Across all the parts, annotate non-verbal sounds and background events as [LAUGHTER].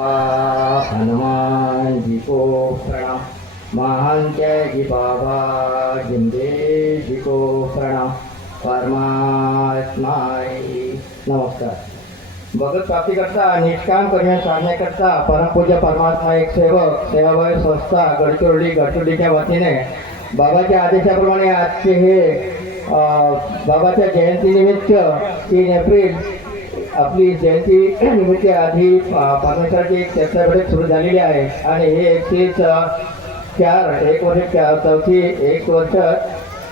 हनुमान जी को प्रणाम महान जय जी बाबा जिंदे जी को प्रणाम नमस्कार. भगत प्राप्तीकरता निष्काम साधण्याकरता परमपूज्य परमात्मा एक सेवक सेवाभावी संस्था गडचिरोली गडचिरोलीच्या वतीने बाबाच्या आदेशाप्रमाणे आजचे हे बाबाच्या जयंतीनिमित्त तीन एप्रिल आपली जयंती निमित्त आधी पाहण्यासाठी परमेश्वराची एक चर्चा सुरू झालेली आहे. आणि हे एकशे चार एक वर्ष चौथी एक वर्ष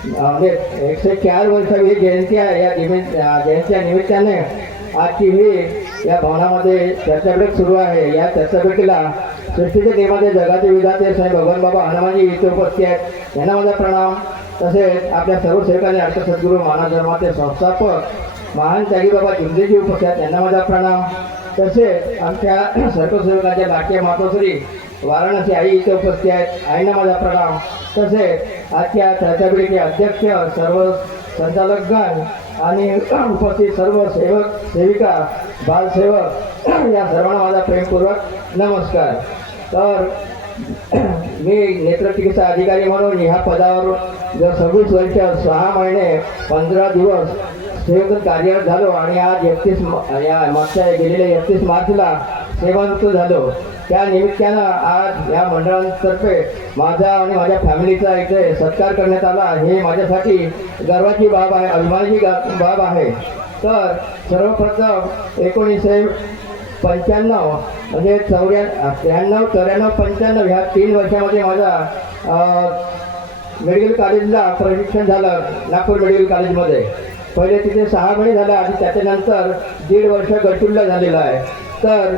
म्हणजे एकशे चार वर्षाची ही जयंती आहे. या निमित्त जयंतीच्या निमित्ताने आजची ही या भवनामध्ये चर्चा सुरू आहे. या चर्चा सृष्टीच्या सृष्टीचे जगाचे विधाते साहेब भगवान बाबा हनुमानजी इथे उपस्थित आहेत. यांना माझा प्रणाम. तसेच आपल्या सर्व सेवकांनी अर्थ सद्गुरू मानव धर्माचे संस्थापक महान त्यागी बाबा उपस्थित त्यांना माझा प्रणाम. तसेच आमच्या [CLEARS THROAT] सर्वसेवकाच्या नाट्य मातोश्री वाराणसी आई इथे उपस्थित आहेत आईना माझा प्रणाम. तसेच आजच्या चर्चापीठीचे अध्यक्ष सर्व संचालकगण आणि [CLEARS THROAT] उपस्थित सर्व सेवक सेविका बालसेवक [CLEARS THROAT] या सर्वांना माझा प्रेमपूर्वक नमस्कार. तर मी नेत्रचिकित्सा अधिकारी म्हणून ह्या पदावर जर सव्वीस वर्ष सहा महिने पंधरा दिवस सेवक कार्यरत झालो आणि आज एकतीस या मागच्या गेलेल्या एकतीस मार्चला सेवानिवृत्त झालो. त्या निमित्तानं आज या मंडळांतर्फे माझा आणि माझ्या फॅमिलीचा इथे सत्कार करण्यात आला. हे माझ्यासाठी गर्वाची बाब आहे अभिमानाची बाब आहे. तर सर्वप्रथम एकोणीसशे पंच्याण्णव म्हणजे चौऱ्या त्र्याण्णव चौऱ्याण्णव पंच्याण्णव ह्या तीन वर्षामध्ये माझा मेडिकल कॉलेजला प्रशिक्षण झालं नागपूर मेडिकल कॉलेजमध्ये. पहिले तिथे सहा महिने झाले आणि त्याच्यानंतर दीड वर्ष गडचुल्ला झालेलं आहे. तर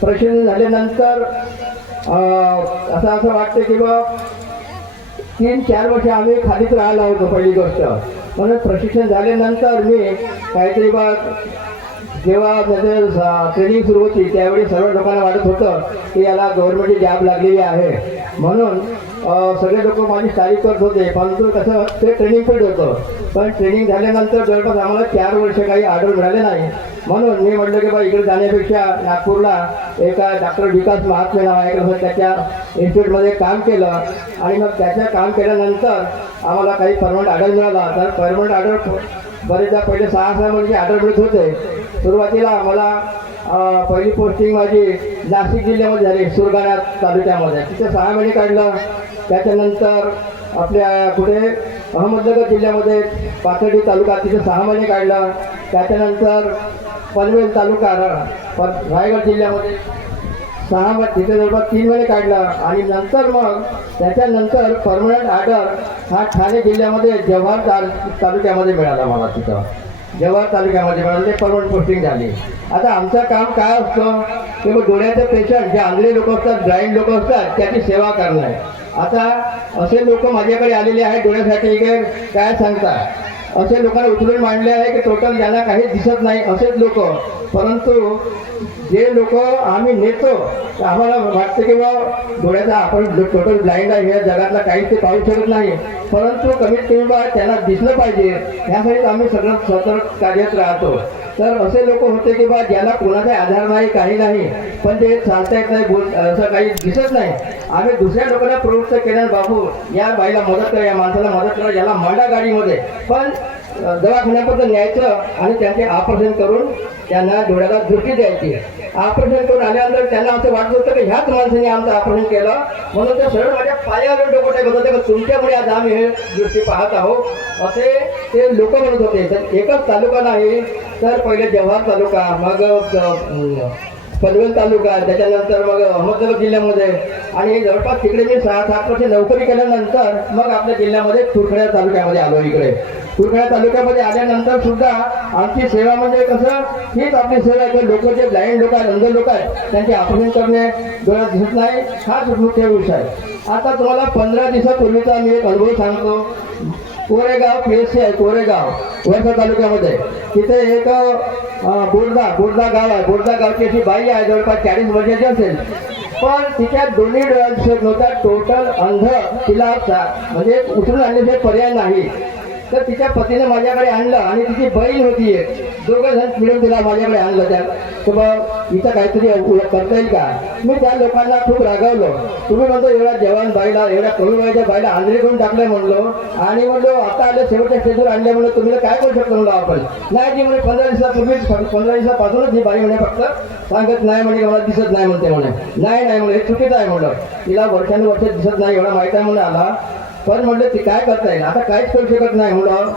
प्रशिक्षण झाल्यानंतर असं असं वाटतं की बा तीन चार वर्ष आम्ही खालीच राहिलो होतो पहिली गोष्ट. म्हणून प्रशिक्षण झाल्यानंतर मी काहीतरी बा जेव्हा त्याचं ट्रेनिंग सुरू होती त्यावेळी सर्व लोकांना वाटत होतं की याला गव्हर्नमेंटची जॉब लागलेली आहे. म्हणून सगळे लोक माझी तारीफ करत होते परंतु कसं ते ट्रेनिंग पिरियड होतं. पण ट्रेनिंग झाल्यानंतर जवळपास आम्हाला चार वर्ष काही आढळ मिळाले नाही. म्हणून मी म्हटलं की बा इकडे जाण्यापेक्षा नागपूरला एका डॉक्टर विकास महात्मे नाव त्याच्या इन्स्टिट्यूटमध्ये काम केलं. आणि मग त्याच्या काम केल्यानंतर आम्हाला काही परमनंट आढळ मिळाला तर परमनंट आढळ बरेचदा पहिले सहा सहा महिन्याचे आढळ मिळत होते. सुरुवातीला मला पहिली पोस्टिंग माझी नाशिक जिल्ह्यामध्ये झाली सुरगाणा तालुक्यामध्ये. तिथे सहा महिने काढलं. त्याच्यानंतर आपल्या कुठे अहमदनगर जिल्ह्यामध्ये पाथर्डी तालुका तिथे सहा महिने काढलं. त्याच्यानंतर पनवेल तालुका प- रायगड जिल्ह्यामध्ये सहा महिने तिथे जवळपास तीन महिने काढला. आणि नंतर मग त्याच्यानंतर परमनंट ऑर्डर हा ठाणे जिल्ह्यामध्ये जव्हार ताल तालुक्यामध्ये मिळाला मला तिथं. जव्हार तालुक्यामध्ये मिळालं परमनंट पोस्टिंग झाली. आता आमचं काम काय असतं? की मग डोळ्याचे पेशंट जे आंधळे लोक असतात ब्लाइंड लोक असतात त्याची सेवा करणं आहे आता असे लोक माझ्याकडे आलेले आहेत डोळ्यासाठी काय सांगतात असे लोकांना उचलून मांडले आहे की टोटल ज्यांना काही दिसत नाही असेच लोक. परंतु जे लोक आम्ही नेतो आम्हाला वाटतं की बा डोळ्याचा आपण टोटल ब्लाइंड आहे या जगातला काहीच ते पाहू शकत नाही. परंतु कमीत कमी बा त्यांना दिसलं पाहिजे. यासाठी आम्ही सगळं सतर्क कार्यरत राहतो. तर असे लोक होते की बा ज्याला कोणाचा आधार नाही काही नाही पण ते चालता येत नाही बोल असं काही दिसत नाही. आम्ही दुसऱ्या लोकांना प्रवृत्त केल्यास बाबू. या बाईला मदत करा या माणसाला मदत करा याला मांडा गाडीमध्ये. पण दवाखान्यापर्यंत न्यायचं आणि त्यांचे ऑपरेशन करून त्यांना डोळ्याला दृष्टी द्यायची. ऑपरेशन करून आल्यानंतर त्यांना असं वाटत होतं की ह्याच माणसाने आमचं ऑपरेशन केलं. म्हणून ते सरळ माझ्या पायावर डोकं टाकत होते की तुमच्यामुळे आज आम्ही हे दृष्टी पाहत आहोत. असे ते लोक म्हणत होते. तर एकच तालुका नाही तर पहिले जव्हार तालुका मग पनवेल तालुका त्याच्यानंतर मग अहमदनगर जिल्ह्यामध्ये. आणि जवळपास तिकडे मी सहा सात वर्ष नोकरी केल्यानंतर मग आपल्या जिल्ह्यामध्ये तुरखड्या तालुक्यामध्ये आलो इकडे. तुरखड्या तालुक्यामध्ये आल्यानंतर सुद्धा आमची सेवा म्हणजे कसं हीच आपली सेवा आहे. लोक जे ब्लाइंड लोक आहेत अंध लोक आहेत त्यांचे ऑपरेशन करणे डोळ्यात दिसत नाही हाच मुख्य विषय आता तुम्हाला पंधरा दिवसापूर्वीचा मी एक अनुभव सांगतो. कोरेगाव पी आहे कोरेगाव वर्धा तालुक्यामध्ये. तिथे एक अं, बोर्दा बोर्दा गाव आहे. बोर्दा गावची अशी बाई आहे जवळपास चाळीस वर्षाची असेल. पण तिच्या दोन्ही डोळ्यात नव्हता टोटल अंध तिला म्हणजे उचलून आणण्याचे पर्याय नाही. तर तिच्या पतीने माझ्याकडे आणलं आणि तिची बहीण होती एक. दोघं जण मिळून तिला माझ्याकडे आणलं त्या. तर मग इथं काहीतरी करता येईल का? मी त्या लोकांना खूप रागवलो. तुम्ही म्हणतो एवढ्या जवान बाईला एवढ्या कमी वयाच्या बाईला आंधळी करून टाकलंय म्हणलो. आणि म्हणलो आता आले शेवटच्या स्टेजवर आणले म्हणलं तुम्ही काय करू शकतो म्हणलो आपण? नाही ती म्हणे पंधरा दिवसापूर्वीच पंधरा दिवसापासूनच ही बाई म्हणे फक्त सांगत नाही म्हणे मला दिसत नाही म्हणते म्हणे. नाही नाही म्हणे हे चुकीचं आहे म्हणलं. तिला वर्षानुवर्ष दिसत नाही एवढा माहिती आहे म्हणून आला. पण म्हणलं ती काय करता येईल आता काहीच करू शकत नाही म्हणलं.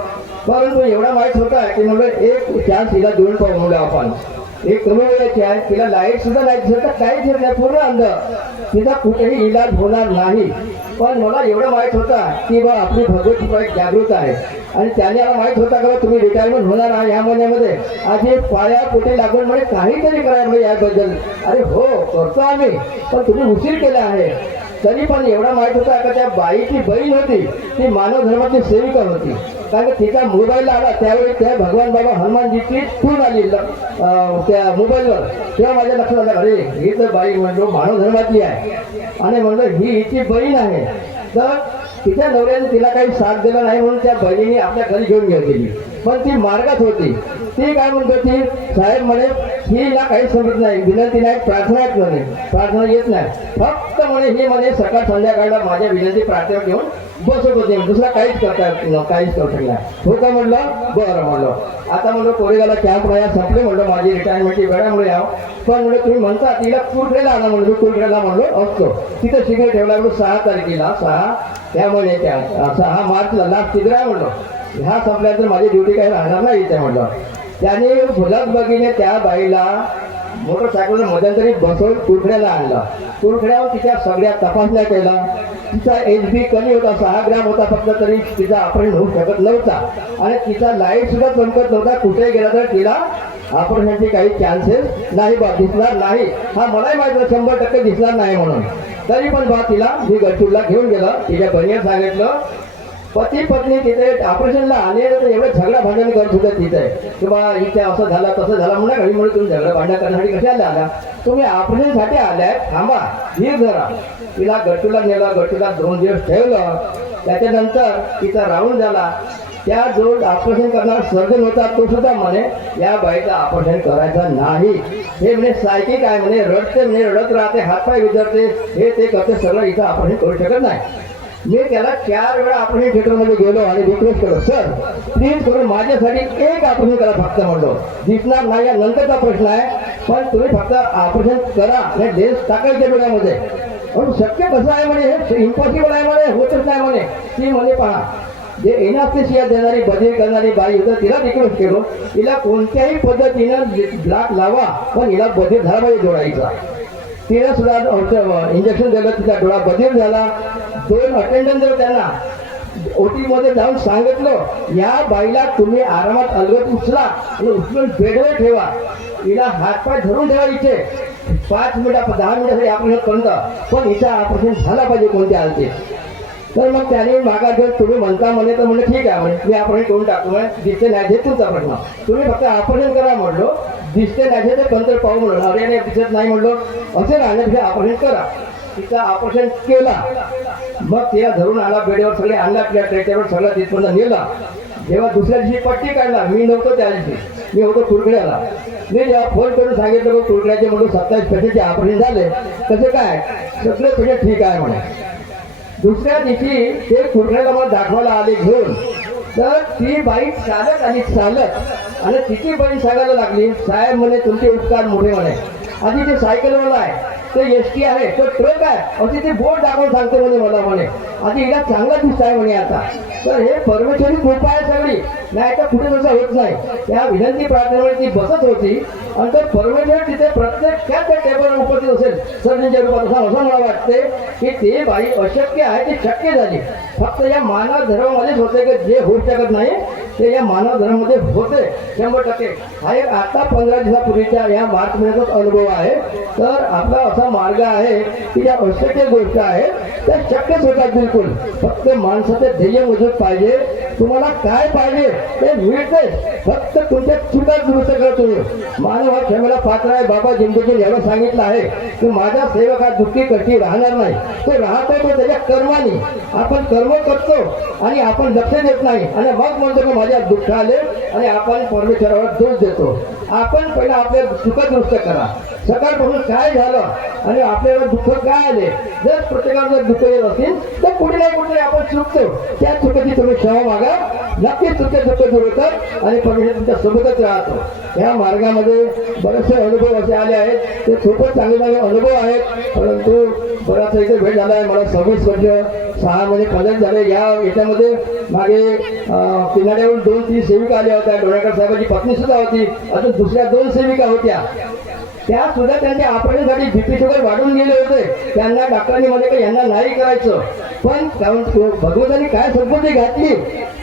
परंतु एवढा माहीत होता की म्हणलं एक चान्स हिला देऊन पाहू म्हणलं आपण. एक कमी वेळाची आहे तिला लाइट सुद्धा लाइट दिसत काहीच येत नाही पूर्ण अंध. तिचा कुठेही इलाज होणार नाही. पण मला एवढं माहीत होता की बा आपली भगवत कृपा एक जागृत आहे. आणि त्याने मला माहीत होता का तुम्ही रिटायरमेंट होणार आहे या महिन्यामध्ये. आधी पाया कुठे लागून म्हणजे काहीतरी करायला याबद्दल. अरे हो करतो आम्ही. पण तुम्ही उशीर केला आहे. तरी पण एवढा माहीत होता का त्या बाईची बहीण होती ती मानव धर्माची सेविका होती. कारण तिचा मोबाईल आला त्यावेळी त्या भगवान बाबा हनुमानजीची खून आली. त्या मोबाईलवर. तेव्हा माझ्या लक्षात आलं अरे ही तर बाई म्हणलो मानव धर्मातली आहे. आणि म्हणलं ही हिची बहीण आहे. तर तिच्या नवऱ्याने तिला काही साथ दिला नाही म्हणून त्या बहिणीने आपल्या घरी घेऊन गेलेली पण ती मार्गात होती. ती काय म्हणत होती? साहेब म्हणे हिला काही समजत नाही. विनंती नाही प्रार्थना येत म्हणे. प्रार्थना येत नाही. फक्त म्हणे ही म्हणे सकाळ संध्याकाळला माझ्या विनंती प्रार्थना घेऊन बसत होते. दुसरा काहीच करता येत नाही काहीच करू शकला हो का म्हणलं? बरं म्हणलं. आता म्हणलं कोरेगावला कॅम्प राहा संपले म्हणलं माझी रिटायरमेंटची वेळामुळे आहो. पण म्हणलं तुम्ही म्हणता तिला कुरखेडला आणा म्हणलं. मी म्हणलो असतो. तिथं शिबिर ठेवला म्हणून सहा तारखेला सहा त्यामुळे त्या सहा मार्चला लास्ट शिबिर आहे म्हणलं. ह्या संपल्यानंतर माझी ड्युटी काही राहणार नाही इथे म्हटलं. त्याने भुलक बघीने त्या बाईला मोटरसायकल मध्यंतरी बसवून तुरखड्याला आणला. तुरखड्यावर तिच्या सगळ्या तपासण्या केल्या. तिचा एच बी कमी होता सहा ग्रॅम होता फक्त तरी तिचा ऑपरेशन होऊ शकत नव्हता. आणि तिचा लाइट सुद्धा चमकत नव्हता. कुठे गेला तर तिला ऑपरेशनचे काही चान्सेस नाही बा दिसणार नाही. हा मलाही माहिती शंभर टक्के दिसणार नाही म्हणून. तरी पण बा तिला मी गडचूरला घेऊन गेलं. तिच्या बहिणीने सांगितलं पती पत्नी तिथे ऑपरेशनला आले तर एवढं झगडा भांडण करत होतं तिथे की इथे असं झालं तसं झालं म्हणा घडीमुळे तुम्ही झगडा भांडण करण्यासाठी कशाला आला? तुम्ही ऑपरेशनसाठी आलाय. थांबा. ही जरा. तिला गटूला नेला गटूला दोन दिवस ठेवलं. त्याच्यानंतर तिचा राऊंड झाला. त्या जो ऑपरेशन करणारा सर्जन होता. तो सुद्धा म्हणे या बाईचा ऑपरेशन करायचं नाही. हे म्हणे सायकिक आहे म्हणे. रडते म्हणे. रडत राहते. हातपाय विचारते हे ते करते. सगळं इथं ऑपरेशन करू शकत नाही. जे त्याला चार वेळा ऑपरेशन थिएटरमध्ये गेलो आणि रिक्वेस्ट केलो सर प्लीज करून माझ्यासाठी एक ऑपरेशन करा फक्त म्हणलो. जिंकणार नाही या नंतरचा प्रश्न आहे पण तुम्ही फक्त ऑपरेशन करा आणि लेन्स टाकायच्या डोळ्यामध्ये. पण शक्य कसं आहे म्हणे हे इम्पॉसिबल आहे म्हणे होतच नाही म्हणे. ती म्हणे पहा जे एनास्थेशिया देणारी बदली करणारी बाई होतं तिला रिक्वेस्ट केलो. तिला कोणत्याही पद्धतीनं ब्लॅक लावा पण हिला बदली झाला पाहिजे जोडायचा. तिला सुद्धा इंजेक्शन दिलं तिचा डोळा बदल झाला. दोन अटेंडंट जर त्यांना ओटीमध्ये जाऊन सांगितलं या बाईला तुम्ही आरामात अलगत उचला आणि उचलून बेडवर ठेवा. हिला हातपाय धरून ठेवा इथे. पाच मिनिटा दहा मिनिटासाठी आपण करून पण हिचा ऑपरेशन झाला पाहिजे कोणत्या हालते तर मग त्याने मागा जर तुम्ही म्हणता म्हणे तर म्हणलं ठीक आहे म्हणे मी आपण करून टाकू म्हणजे दिसते नाही जे तुमचा प्रश्न. तुम्ही फक्त ऑपरेशन करा म्हणलो दिसते नाही ते पंतर पाहू म्हणलं अरे नाही दिसत नाही म्हणलो असे राहण्यापेक्षा ऑपरेशन करा. तिचा ऑपरेशन केला. मग तिला धरून आला बेडवर सगळे आणला तिला ट्रेक्टरवर सगळं तिथपर्यंत नेला. जेव्हा दुसऱ्या दिवशी पट्टी काढला. मी नव्हतो त्या दिवशी. मी होतो तुरकड्याला मी जेव्हा फोन करून सांगितलं तुरकड्याचे म्हणून सत्तावीस पैशाचे ऑपरेशन झाले. तसे काय? सगळे तुझे ठीक आहे म्हणे. दुसऱ्या दिवशी ते कुरकड्याला मला दाखवायला आले घेऊन. तर ती बाई चालत आणि चालत आणि तिची बाई सांगायला लागली साहेब म्हणे तुमचे उपकार मोठे म्हणे आधी ते सायकलवाला आहे. ते एस टी आहे. तो ट्रक आहे. अशी ते बोट दाखवून सांगते म्हणे मला म्हणे आता हिला चांगला दिसत आहे म्हणे आता. तर हे परमेश्वरी कृपा आहे सगळी. नाही तर कुठे तसं होत नाही. या विनंती प्रार्थनेमुळे ती बसत होती. आणि तर परमेश्वर तिथे प्रत्येक त्या त्या टेबलवर उपस्थित असेल. सर्जनच्या रूपात असं असं मला वाटते की ते बाई अशक्य आहे ते शक्य झाली. फक्त या मानव धर्मामध्येच होते की जे होऊ शकत नाही ते या मानव धर्मामध्ये होते. शंभर टक्के. हा एक आता पंधरा दिवसापूर्वीच्या या मार्च महिन्याचाच अनुभव आहे. तर आपला असा मार्ग आहे की ज्या अशक्य गोष्ट आहे त्या शक्यच होतात बिलकुल. फक्त माणसाचं ध्येय मजबूत पाहिजे. तुम्हाला काय पाहिजे ते मिळते फक्त तुमच्या चुका दुरुस्त करतो तुम्ही. मानव हा क्षमेला पात्र आहे. बाबा जिंदगी एवढं सांगितलं आहे. की माझा सेवक हा दुःखी कशी राहणार नाही. ते राहतो तो त्याच्या कर्माने. आपण कर्म करतो आणि आपण लक्ष देत नाही. आणि मग म्हणतो की माझ्या दुःख आले आणि आपण परमेश्वरावर दोष देतो. आपण पहिला आपले चुका दुरुस्त करा. सकाळपासून काय झालं? आणि आपल्याला दुःख काय आले? जर प्रत्येकाला दुःख येत असेल कुठे नाही कुठे आपण चुकतो त्या चुकीची तुम्ही क्षमा मागा. नक्कीच तुमच्या दुःख दूर होतात आणि परमेश्वर तुमच्या सोबतच राहतो या मार्गामध्ये बरेचसे अनुभव असे आले आहेत. ते खूपच चांगले चांगले अनुभव आहेत. परंतु बराच इथे भेट झाला आहे. मला सव्वीस वर्ष सहा महिने पदक झाले. या याच्यामध्ये मागे अं, किनाऱ्यावरून दोन तीन सेविका आल्या होत्या. डोळ्याकर साहेबांची पत्नी सुद्धा होती. अजून दुसऱ्या दोन सेविका होत्या. त्या सुद्धा त्यांच्या आपणसाठी बीपी शुगर वाढून गेले होते. त्यांना डॉक्टरांनी म्हणे की यांना नाही करायचं. पण कारण भगवंतांनी काय संपत्ती घातली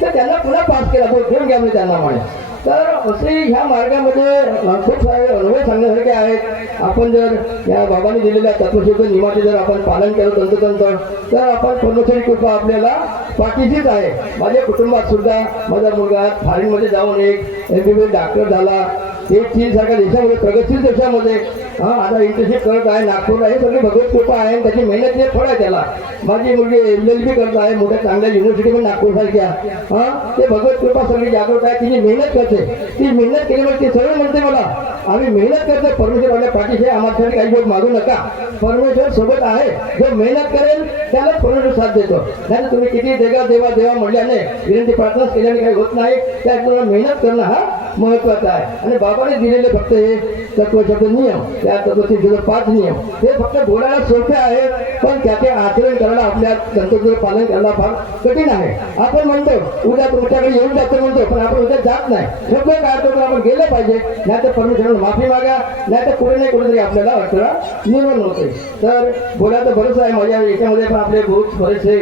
तर त्यांना पुन्हा पास केला तो घेऊन घ्या म्हणजे त्यांना म्हणे. तर असे ह्या मार्गामध्ये खूप सारे अनुभव सांगण्यासारखे आहेत. आपण जर या बाबांनी दिलेल्या तत्वशुद्ध नियमाचे जर आपण पालन केलं तंतोतंत तर आपण परमेश्वरी कृपा आपल्याला पाठीशीच आहे. माझ्या कुटुंबात सुद्धा माझा मुलगा फॉरेनमध्ये जाऊन एक एम बी डॉक्टर झाला ते चीनसारख्या देशामध्ये प्रगतशील देशामध्ये हा आता इंटर्नशिप करत आहे नागपूरला हे सगळी भगवत कृपा आहे त्याची मेहनत हे फळ आहे त्याला. माझी मुलगी एल एल बी करत आहे मोठ्या चांगल्या युनिव्हर्सिटी नागपूर सारख्या. हा ते भगवत कृपा सगळी जागृत आहे तिने मेहनत करते. ती मेहनत केल्यामुळे म्हणजे ती सगळं म्हणते मला आम्ही मेहनत करतो परमेश्वर आपल्या पाठीशी आम्हाला काही गोष्ट मागू नका. परमेश्वर सोबत आहे जो मेहनत करेल त्याला परमेश्वर साथ देतो. नाही तुम्ही किती देगा देवा देवा म्हणल्याने विनंती प्रार्थना केल्याने काही होत नाही. त्या मेहनत करणं हा महत्त्वाचा आहे. आणि बाबाने दिलेले फक्त हे तत्वशब्द नियम त्या तत्वचे पाच नियम हे फक्त बोलायला सोपे आहेत पण त्याचे आचरण करायला आपल्या तंत्रज्ञान पालन करायला फार कठीण आहे. आपण म्हणतो उद्या तुमच्याकडे येऊन जातो म्हणतो पण आपण उद्या जात नाही. सगळं काय तर आपण गेलं पाहिजे नाही तर परमेश्वर माफी मागा नाही तर कुठे नाही कुठेतरी आपल्याला अडथळा निर्माण होते तर बोलायचं बरंच आहे माझ्या याच्यामध्ये पण आपले बहुत बरेचसे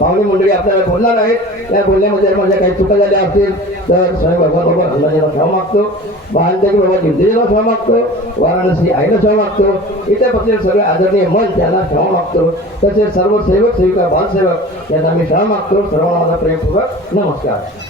पाहुणे मंडळी आपल्याला बोलणार आहेत. त्या बोलण्यामध्ये माझ्या काही चुका झाल्या असतील तर साहेब बाबा अंदाजाला क्षमा मागतो. बाहेर बाबा जिंदगीला ठेवा लागतो वाराणसी आईला ठेवा लागतो. इथे पक्षी सगळे आदरणीय मन त्यांना ठेवा लागतो. तसेच सर्व सेवक सेविका बालसेवक यांना मी ठेवा मागतो. सर्वांना माझा प्रेमपूर्वक नमस्कार.